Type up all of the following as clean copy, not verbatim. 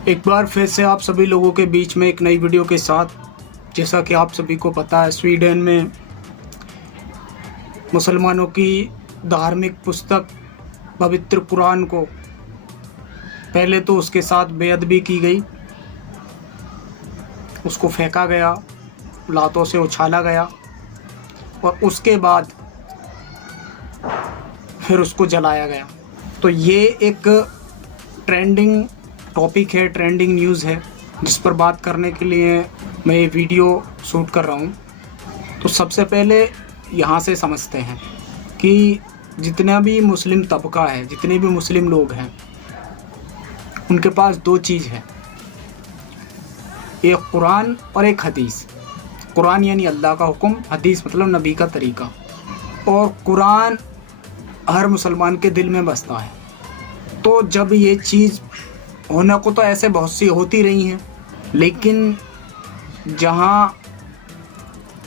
एक बार फिर से आप सभी लोगों के बीच में एक नई वीडियो के साथ। जैसा कि आप सभी को पता है, स्वीडन में मुसलमानों की धार्मिक पुस्तक पवित्र कुरान को पहले तो उसके साथ बेअदबी की गई, उसको फेंका गया, लातों से उछाला गया और उसके बाद फिर उसको जलाया गया। तो ये एक ट्रेंडिंग टॉपिक है, ट्रेंडिंग न्यूज़ है, जिस पर बात करने के लिए मैं ये वीडियो शूट कर रहा हूँ। तो सबसे पहले यहाँ से समझते हैं कि जितना भी मुस्लिम तबका है, जितने भी मुस्लिम लोग हैं, उनके पास दो चीज़ है, एक कुरान और एक हदीस। कुरान यानी अल्लाह का हुक्म, हदीस मतलब नबी का तरीका। और कुरान हर मुसलमान के दिल में बसता है। तो जब ये चीज़ होने को तो ऐसे बहुत सी होती रही हैं, लेकिन जहाँ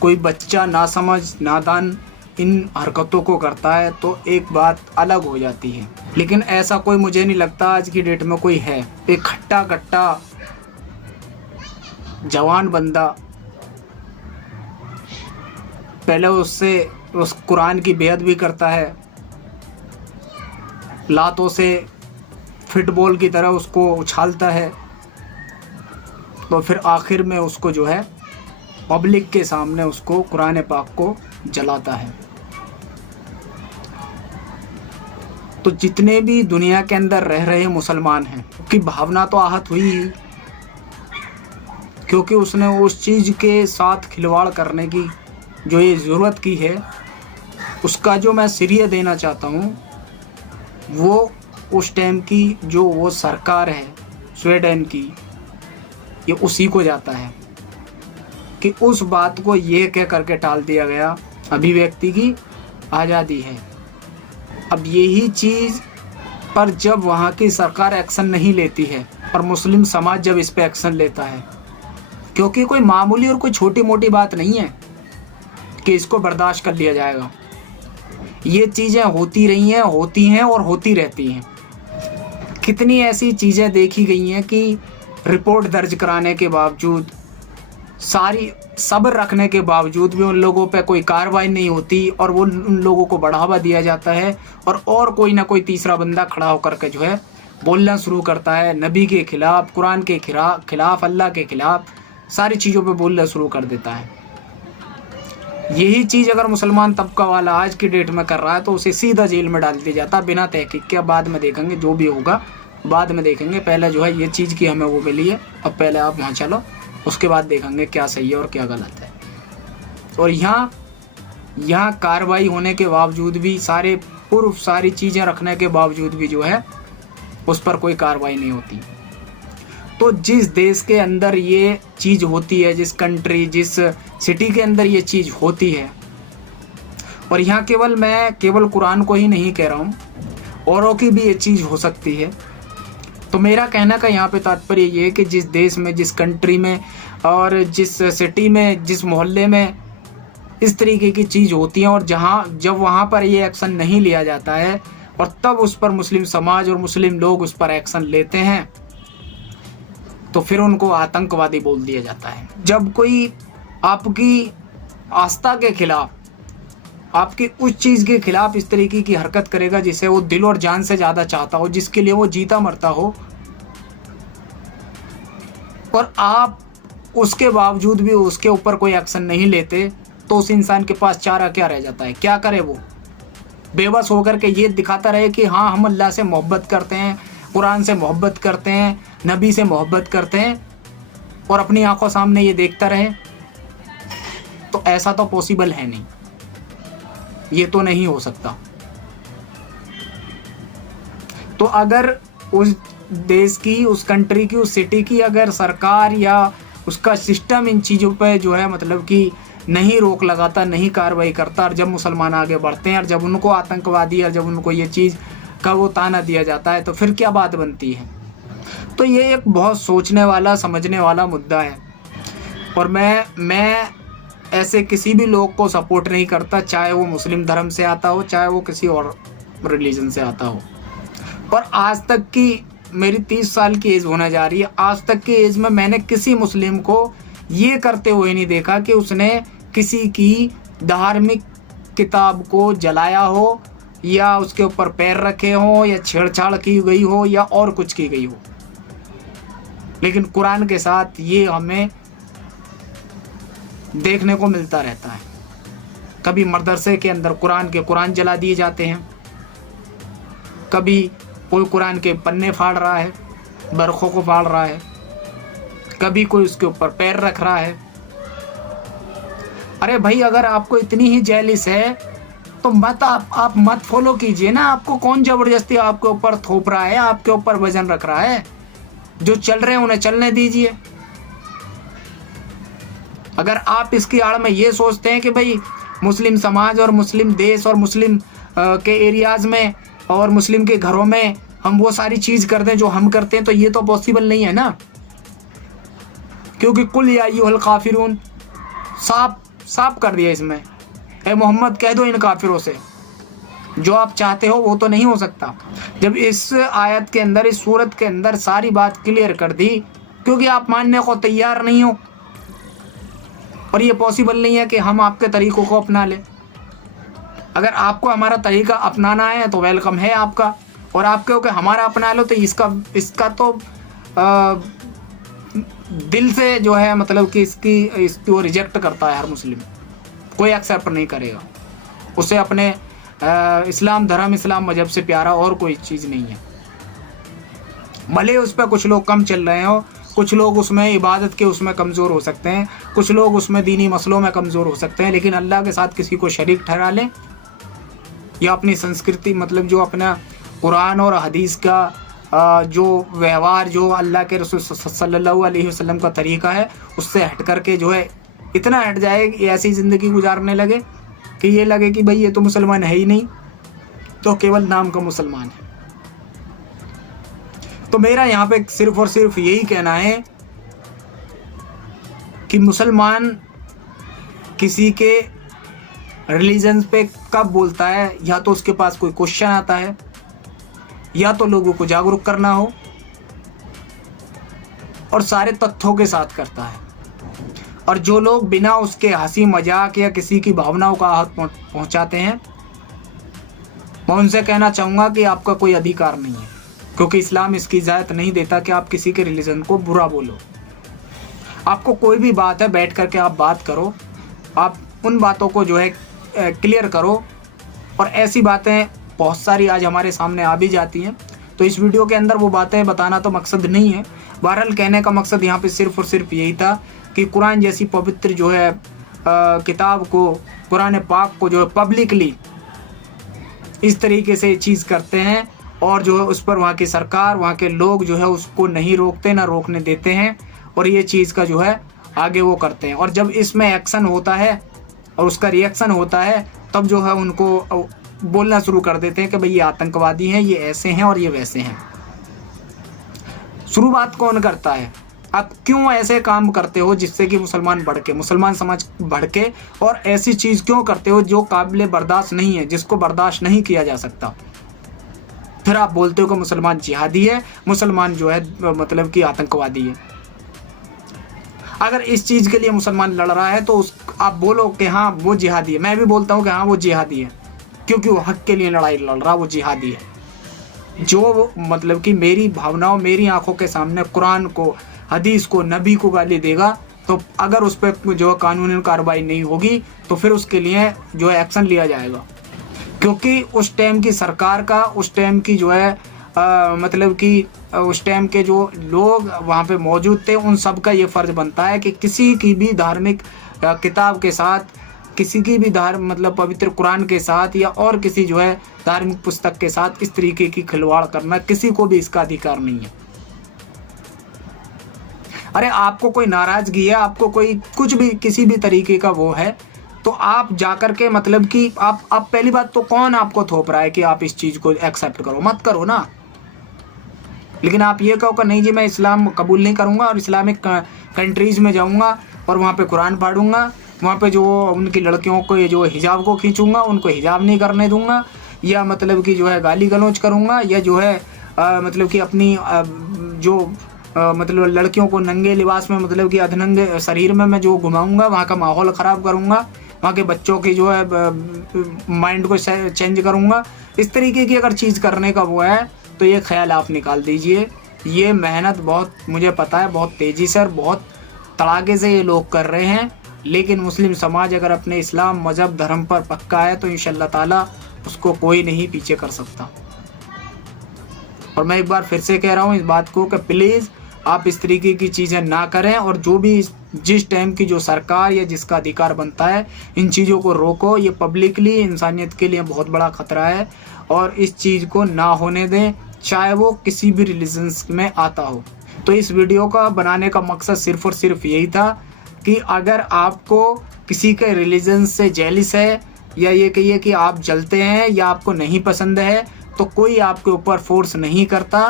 कोई बच्चा नासमझ नादान इन हरकतों को करता है तो एक बात अलग हो जाती है। लेकिन ऐसा कोई मुझे नहीं लगता आज की डेट में कोई है। एक खट्टा कट्टा जवान बंदा पहले उससे उस कुरान की बेअदबी करता है, लातों से फुटबॉल की तरह उसको उछालता है, तो फिर आखिर में उसको जो है पब्लिक के सामने उसको कुरान पाक को जलाता है। तो जितने भी दुनिया के अंदर रह रहे मुसलमान हैं, उसकी भावना तो आहत हुई ही, क्योंकि उसने उस चीज़ के साथ खिलवाड़ करने की जो ये ज़रूरत की है, उसका जो मैं श्रेय देना चाहता हूँ वो उस टाइम की जो वो सरकार है स्वीडन की, ये उसी को जाता है कि उस बात को ये कह करके टाल दिया गया, अभिव्यक्ति की आज़ादी है। अब यही चीज़ पर जब वहाँ की सरकार एक्शन नहीं लेती है और मुस्लिम समाज जब इस पे एक्शन लेता है, क्योंकि कोई मामूली और कोई छोटी मोटी बात नहीं है कि इसको बर्दाश्त कर लिया जाएगा। ये चीज़ें होती रही हैं, होती हैं और होती रहती हैं। कितनी ऐसी चीज़ें देखी गई हैं कि रिपोर्ट दर्ज कराने के बावजूद, सारी सब्र रखने के बावजूद भी उन लोगों पे कोई कार्रवाई नहीं होती और वो उन लोगों को बढ़ावा दिया जाता है और कोई ना कोई तीसरा बंदा खड़ा होकर के जो है बोलना शुरू करता है नबी के खिलाफ, कुरान के खिलाफ, अल्लाह के खिलाफ, सारी चीज़ों पे बोलना शुरू कर देता है। यही चीज़ अगर मुसलमान तबका वाला आज की डेट में कर रहा है तो उसे सीधा जेल में डाल दिया जाता बिना तहकीक के। बाद में देखेंगे, जो भी होगा बाद में देखेंगे। पहले जो है ये चीज़ की हमें वो मिली है, अब पहले आप वहाँ चलो, उसके बाद देखेंगे क्या सही है और क्या गलत है। और यहाँ कार्रवाई होने के बावजूद भी, सारे पूर्व सारी चीज़ें रखने के बावजूद भी जो है उस पर कोई कार्रवाई नहीं होती। तो जिस देश के अंदर ये चीज़ होती है, जिस कंट्री, जिस सिटी के अंदर ये चीज़ होती है, और यहाँ मैं केवल कुरान को ही नहीं कह रहा हूँ, औरों की भी ये चीज़ हो सकती है। तो मेरा कहने का यहाँ पे तात्पर्य ये है कि जिस देश में, जिस कंट्री में और जिस सिटी में, जिस मोहल्ले में इस तरीके की चीज़ होती है और जब वहाँ पर ये एक्शन नहीं लिया जाता है और तब उस पर मुस्लिम समाज और मुस्लिम लोग उस पर एक्शन लेते हैं, तो फिर उनको आतंकवादी बोल दिया जाता है। जब कोई आपकी आस्था के खिलाफ, आपकी उस चीज़ के खिलाफ इस तरीके की हरकत करेगा जिसे वो दिल और जान से ज़्यादा चाहता हो, जिसके लिए वो जीता मरता हो, और आप उसके बावजूद भी उसके ऊपर कोई एक्शन नहीं लेते, तो उस इंसान के पास चारा क्या रह जाता है? क्या करे वो? बेबस होकर के ये दिखाता रहे कि हाँ, हम अल्लाह से मोहब्बत करते हैं, कुरान से मोहब्बत करते हैं, नबी से मोहब्बत करते हैं, और अपनी आंखों सामने ये देखता रहे। तो ऐसा तो पॉसिबल है नहीं, ये तो नहीं हो सकता। तो अगर उस देश की, उस कंट्री की, उस सिटी की अगर सरकार या उसका सिस्टम इन चीज़ों पे जो है मतलब कि नहीं रोक लगाता, नहीं कार्रवाई करता, और जब मुसलमान आगे बढ़ते हैं और जब उनको आतंकवादी और जब उनको ये चीज़ का वो ताना दिया जाता है, तो फिर क्या बात बनती है? तो ये एक बहुत सोचने वाला, समझने वाला मुद्दा है। और मैं ऐसे किसी भी लोग को सपोर्ट नहीं करता, चाहे वो मुस्लिम धर्म से आता हो, चाहे वो किसी और रिलीजन से आता हो। और आज तक की मेरी 30 साल की एज होने जा रही है, आज तक की एज में मैंने किसी मुस्लिम को ये करते हुए नहीं देखा कि उसने किसी की धार्मिक किताब को जलाया हो या उसके ऊपर पैर रखे हो या छेड़छाड़ की गई हो या और कुछ की गई हो। लेकिन कुरान के साथ ये हमें देखने को मिलता रहता है। कभी मदरसे के अंदर कुरान जला दिए जाते हैं, कभी कोई कुरान के पन्ने फाड़ रहा है, बरखों को फाड़ रहा है, कभी कोई उसके ऊपर पैर रख रहा है। अरे भाई, अगर आपको इतनी ही जेलिस है तो आप मत फॉलो कीजिए ना। आपको कौन जबरदस्ती आपके ऊपर थोप रहा है, आपके ऊपर वजन रख रहा है? जो चल रहे हैं उन्हें चलने दीजिए। अगर आप इसकी आड़ में ये सोचते हैं कि भाई मुस्लिम समाज और मुस्लिम देश और मुस्लिम के एरियाज में और मुस्लिम के घरों में हम वो सारी चीज कर दें जो हम करते हैं, तो ये तो पॉसिबल नहीं है ना। क्योंकि कुल या अय्युहल काफिरून साफ कर दिया इसमें, ए मोहम्मद कह दो इन काफिरों से, जो आप चाहते हो वो तो नहीं हो सकता। जब इस आयत के अंदर, इस सूरत के अंदर सारी बात क्लियर कर दी, क्योंकि आप मानने को तैयार नहीं हो और ये पॉसिबल नहीं है कि हम आपके तरीकों को अपना लें। अगर आपको हमारा तरीका अपनाना है तो वेलकम है आपका, और आप कहो कि हमारा अपना लो तो इसका तो दिल से जो है मतलब कि इसको रिजेक्ट करता है हर मुस्लिम, कोई एक्सेप्ट नहीं करेगा उसे। अपने इस्लाम धर्म, इस्लाम मजहब से प्यारा और कोई चीज़ नहीं है। भले उस पर कुछ लोग कम चल रहे हो, कुछ लोग उसमें इबादत के उसमें कमज़ोर हो सकते हैं, कुछ लोग उसमें दीनी मसलों में कमज़ोर हो सकते हैं, लेकिन अल्लाह के साथ किसी को शरीक ठहरा लें या अपनी संस्कृति मतलब जो अपना कुरान और हदीस का जो व्यवहार, जो अल्लाह के रसूल सल्लल्लाहु अलैहि वसल्लम का तरीका है, उससे हट करके जो है इतना हट जाए कि ऐसी ज़िंदगी गुजारने लगे कि ये लगे कि भाई ये तो मुसलमान है ही नहीं, तो केवल नाम का मुसलमान है। तो मेरा यहाँ पे सिर्फ और सिर्फ यही कहना है कि मुसलमान किसी के रिलीजन पे कब बोलता है, या तो उसके पास कोई क्वेश्चन आता है, या तो लोगों को जागरूक करना हो, और सारे तथ्यों के साथ करता है। और जो लोग बिना उसके हंसी मजाक या किसी की भावनाओं का आहत पहुंचाते हैं, मैं उनसे कहना चाहूँगा कि आपका कोई अधिकार नहीं है, क्योंकि इस्लाम इसकी इजाज़त नहीं देता कि आप किसी के रिलीजन को बुरा बोलो। आपको कोई भी बात है, बैठ करके आप बात करो, आप उन बातों को जो है क्लियर करो। और ऐसी बातें बहुत सारी आज हमारे सामने आ भी जाती हैं, तो इस वीडियो के अंदर वो बातें बताना तो मकसद नहीं है। बहरहाल कहने का मकसद यहाँ पे सिर्फ और सिर्फ यही था कि कुरान जैसी पवित्र जो है किताब को, कुरान पाक को जो है पब्लिकली इस तरीके से चीज़ करते हैं, और जो है उस पर वहाँ की सरकार, वहाँ के लोग जो है उसको नहीं रोकते, ना रोकने देते हैं, और ये चीज़ का जो है आगे वो करते हैं। और जब इसमें एक्शन होता है और उसका रिएक्शन होता है, तब जो है उनको बोलना शुरू कर देते हैं कि भाई ये आतंकवादी हैं, ये ऐसे हैं और ये वैसे हैं। शुरुआत कौन करता है? आप क्यों ऐसे काम करते हो जिससे कि मुसलमान भड़के, मुसलमान समाज भड़के, और ऐसी चीज़ क्यों करते हो जो काबिल बर्दाश्त नहीं है, जिसको बर्दाश्त नहीं किया जा सकता? फिर आप बोलते हो कि मुसलमान जिहादी है, मुसलमान जो है मतलब कि आतंकवादी है। अगर इस चीज़ के लिए मुसलमान लड़ रहा है तो आप बोलो कि हाँ वो जिहादी है। मैं भी बोलता हूँ कि हाँ वो जिहादी है, क्योंकि वो हक के लिए लड़ाई लड़ रहा, वो जिहादी है। जो मतलब कि मेरी भावनाओं, मेरी आंखों के सामने कुरान को, हदीस को, नबी को गाली देगा, तो अगर उस पर जो कानूनी कार्रवाई नहीं होगी तो फिर उसके लिए जो है एक्शन लिया जाएगा। क्योंकि उस टाइम की सरकार का, उस टाइम की जो है मतलब कि उस टाइम के जो लोग वहाँ पे मौजूद थे, उन सब का ये फ़र्ज़ बनता है कि किसी की भी धार्मिक किताब के साथ, किसी की भी मतलब पवित्र कुरान के साथ या और किसी जो है धार्मिक पुस्तक के साथ इस तरीके की खिलवाड़ करना, किसी को भी इसका अधिकार नहीं है। अरे आपको कोई नाराज़गी है, आपको कोई कुछ भी किसी भी तरीके का वो है, तो आप जाकर के मतलब कि आप पहली बात तो कौन आपको थोप रहा है कि आप इस चीज़ को एक्सेप्ट करो? मत करो ना। लेकिन आप ये कहो कि नहीं जी मैं इस्लाम कबूल नहीं करूँगा और इस्लामिक कंट्रीज़ में जाऊँगा और वहाँ पे कुरान पढ़ूँगा, वहाँ पे जो उनकी लड़कियों को ये जो हिजाब को खींचूँगा, उनको हिजाब नहीं करने दूँगा, या मतलब कि जो है गाली गलौज करूँगा, या जो है मतलब कि अपनी जो मतलब लड़कियों को नंगे लिबास में, मतलब कि अधनंगे शरीर में मैं जो घुमाऊँगा, वहाँ का माहौल ख़राब करूँगा, वहाँ के बच्चों की जो है माइंड को चेंज करूँगा, इस तरीके की अगर चीज़ करने का वो है तो ये ख्याल आप निकाल दीजिए। ये मेहनत बहुत, मुझे पता है, बहुत तेज़ी से और बहुत तड़ाके से ये लोग कर रहे हैं, लेकिन मुस्लिम समाज अगर अपने इस्लाम मज़हब धर्म पर पक्का है तो इंशाअल्लाह ताला उसको कोई नहीं पीछे कर सकता। और मैं एक बार फिर से कह रहा हूँ इस बात को कि प्लीज़ आप इस तरीके की चीज़ें ना करें, और जो भी जिस टाइम की जो सरकार या जिसका अधिकार बनता है, इन चीज़ों को रोको। ये पब्लिकली इंसानियत के लिए बहुत बड़ा ख़तरा है और इस चीज़ को ना होने दें, चाहे वो किसी भी रिलीजन्स में आता हो। तो इस वीडियो का बनाने का मकसद सिर्फ़ और सिर्फ यही था कि अगर आपको किसी के रिलीजन से जेलिस है, या ये कहिए कि आप जलते हैं या आपको नहीं पसंद है, तो कोई आपके ऊपर फोर्स नहीं करता,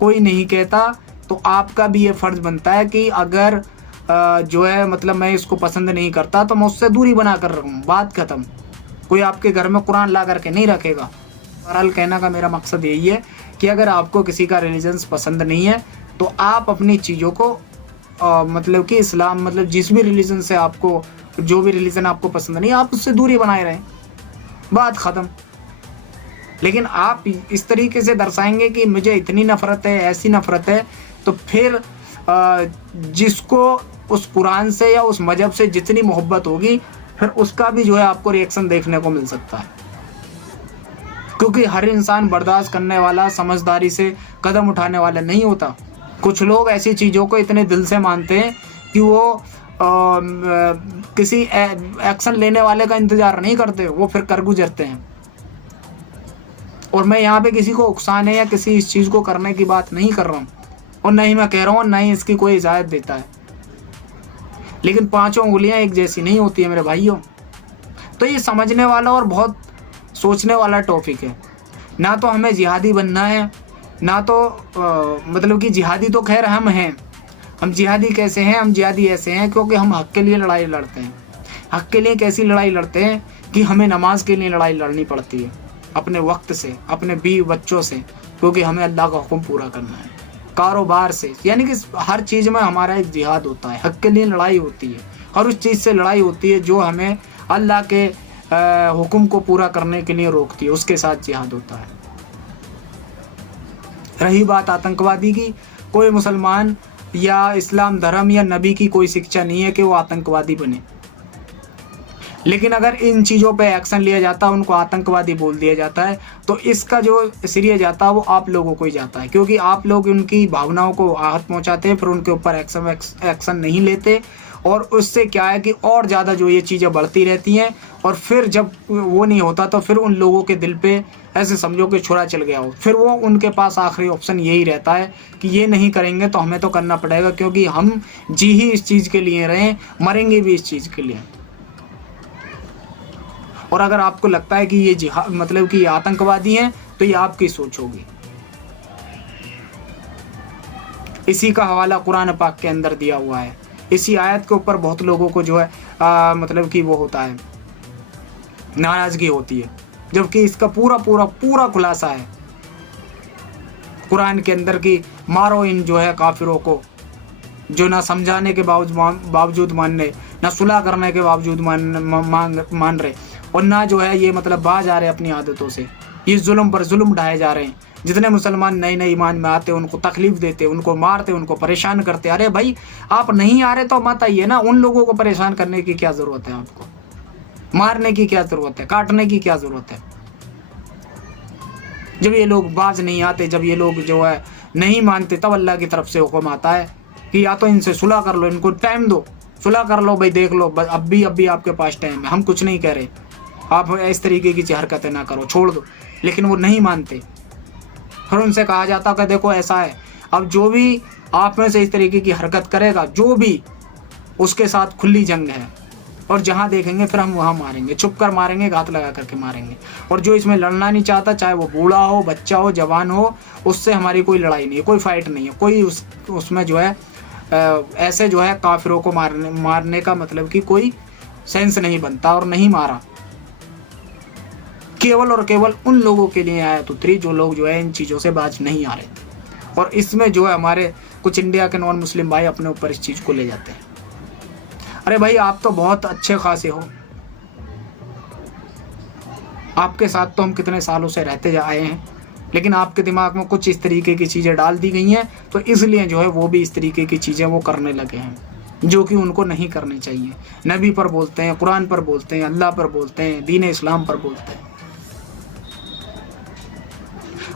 कोई नहीं कहता। तो आपका भी ये फ़र्ज़ बनता है कि अगर जो है मतलब मैं इसको पसंद नहीं करता तो मैं उससे दूरी बना कर रखूँ, बात ख़त्म। कोई आपके घर में कुरान ला करके नहीं रखेगा। बहरहाल कहने का मेरा मकसद यही है कि अगर आपको किसी का रिलीजन्स पसंद नहीं है तो आप अपनी चीज़ों को मतलब कि इस्लाम, मतलब जिस भी रिलीजन से आपको, जो भी रिलीजन आपको पसंद नहीं, आप उससे दूरी बनाए रहें, बात ख़त्म। लेकिन आप इस तरीके से दर्शाएंगे कि मुझे इतनी नफ़रत है, ऐसी नफ़रत है, तो फिर जिसको उस कुरान से या उस मज़हब से जितनी मोहब्बत होगी, फिर उसका भी जो है आपको रिएक्शन देखने को मिल सकता है। क्योंकि हर इंसान बर्दाश्त करने वाला, समझदारी से कदम उठाने वाला नहीं होता। कुछ लोग ऐसी चीज़ों को इतने दिल से मानते हैं कि वो किसी एक्शन लेने वाले का इंतज़ार नहीं करते, वो फिर कर गुजरते हैं। और मैं यहाँ पे किसी को उकसाने या किसी इस चीज़ को करने की बात नहीं कर रहा हूँ, और नहीं मैं कह रहा हूँ, नहीं इसकी कोई इजाज़त देता है। लेकिन पांचों उंगलियाँ एक जैसी नहीं होती है मेरे भाइयों। तो ये समझने वाला और बहुत सोचने वाला टॉपिक है। ना तो हमें जिहादी बनना है, ना तो मतलब कि जिहादी तो खैर हम हैं। हम जिहादी कैसे हैं? हम जिहादी ऐसे हैं क्योंकि हम हक़ के लिए लड़ाई लड़ते हैं। हक़ के लिए कैसी लड़ाई लड़ते हैं कि हमें नमाज के लिए लड़ाई लड़नी पड़ती है, अपने वक्त से, अपने बीवी बच्चों से, क्योंकि हमें अल्लाह का हुक्म पूरा करना है, कारोबार से, यानी कि हर चीज़ में हमारा एक जिहाद होता है। हक़ के लिए लड़ाई होती है और उस चीज़ से लड़ाई होती है जो हमें अल्लाह के हुक्म को पूरा करने के लिए रोकती है, उसके साथ जिहाद होता है। रही बात आतंकवादी की, कोई मुसलमान या इस्लाम धर्म या नबी की कोई शिक्षा नहीं है कि वो आतंकवादी बने। लेकिन अगर इन चीज़ों पे एक्शन लिया जाता है, उनको आतंकवादी बोल दिया जाता है, तो इसका जो श्रेय जाता है वो आप लोगों को ही जाता है, क्योंकि आप लोग उनकी भावनाओं को आहत पहुंचाते हैं, फिर उनके ऊपर एक्शन नहीं लेते, और उससे क्या है कि और ज़्यादा जो ये चीज़ें बढ़ती रहती हैं, और फिर जब वो नहीं होता तो फिर उन लोगों के दिल पे ऐसे समझो कि छुरा चल गया हो, फिर वो उनके पास आखिरी ऑप्शन यही रहता है कि ये नहीं करेंगे तो हमें तो करना पड़ेगा, क्योंकि हम जी ही इस चीज़ के लिए रहे, मरेंगे भी इस चीज़ के लिए। और अगर आपको लगता है कि ये जिहाद मतलब कि ये आतंकवादी हैं, तो ये आपकी सोच होगी। इसी का हवाला कुरान पाक के अंदर दिया हुआ है। इसी आयत के ऊपर बहुत लोगों को जो है मतलब कि वो होता है, नाराज़गी होती है, जबकि इसका पूरा खुलासा है कुरान के अंदर की मारो इन जो है काफिरों को, जो ना समझाने के बावजूद मानने, ना सुलह करने के बावजूद मान रहे, और ना जो है ये मतलब बाज आ रहे अपनी आदतों से। ये जुल्म पर जुल्म ढाए जा रहे हैं। जितने मुसलमान नए नए ईमान में आते, उनको तकलीफ देते, उनको मारते, उनको परेशान करते। अरे भाई आप नहीं आ रहे तो मत आइए ना, उन लोगों को परेशान करने की क्या ज़रूरत है? आपको मारने की क्या ज़रूरत है? काटने की क्या ज़रूरत है? जब ये लोग बाज नहीं आते, जब ये लोग जो है नहीं मानते, तब अल्लाह की तरफ से हुक्म आता है कि या तो इनसे सुलह कर लो, इनको टाइम दो, सुलह कर लो भाई, देख लो अब भी आपके पास टाइम है, हम कुछ नहीं कह रहे, आप इस तरीके की हरकतें ना करो, छोड़ दो। लेकिन वो नहीं मानते। फिर उनसे कहा जाता है देखो ऐसा है, अब जो भी आप में से इस तरीके की हरकत करेगा, जो भी, उसके साथ खुली जंग है, और जहाँ देखेंगे फिर हम वहाँ मारेंगे, छुप कर मारेंगे, घात लगा करके मारेंगे। और जो इसमें लड़ना नहीं चाहता, चाहे वो बूढ़ा हो, बच्चा हो, जवान हो, उससे हमारी कोई लड़ाई नहीं है, कोई फाइट नहीं है, कोई उसमें जो है ऐसे जो है काफिरों को मारने का मतलब कि कोई सेंस नहीं बनता, और नहीं मारा। केवल और केवल उन लोगों के लिए आयत उतरी जो लोग जो है इन चीज़ों से बाज नहीं आ रहे थे। और इसमें जो है हमारे कुछ इंडिया के नॉन मुस्लिम भाई अपने ऊपर इस चीज़ को ले जाते हैं। अरे भाई आप तो बहुत अच्छे खासे हो, आपके साथ तो हम कितने सालों से रहते आए हैं, लेकिन आपके दिमाग में कुछ इस तरीके की चीज़ें डाल दी गई हैं, तो इसलिए जो है वो भी इस तरीके की चीज़ें वो करने लगे हैं जो कि उनको नहीं करनी चाहिए। नबी पर बोलते हैं, कुरान पर बोलते हैं, अल्लाह पर बोलते हैं, दीन इस्लाम पर बोलते हैं।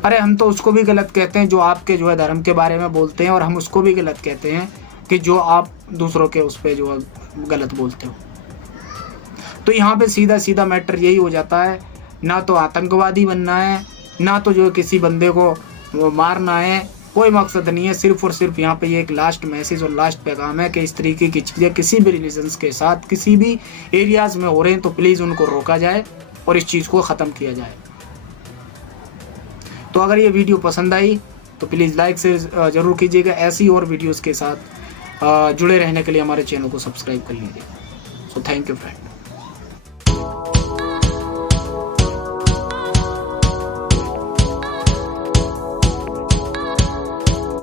अरे हम तो उसको भी गलत कहते हैं जो आपके जो है धर्म के बारे में बोलते हैं, और हम उसको भी गलत कहते हैं कि जो आप दूसरों के उस पर जो है गलत बोलते हो। तो यहाँ पे सीधा सीधा मैटर यही हो जाता है, ना तो आतंकवादी बनना है, ना तो जो किसी बंदे को वो मारना है, कोई मकसद नहीं है। सिर्फ और सिर्फ यहाँ पे ये एक लास्ट मैसेज और लास्ट पैगाम है कि इस तरीके की चीज़ें किसी भी रिलीजन्स के साथ किसी भी एरियाज़ में हो रहे हैं तो प्लीज़ उनको रोका जाए और इस चीज़ को ख़त्म किया जाए। तो अगर ये वीडियो पसंद आई तो प्लीज़ लाइक से ज़रूर कीजिएगा। ऐसी और वीडियोज़ के साथ जुड़े रहने के लिए हमारे चैनल को सब्सक्राइब कर लीजिए। So thank you friend.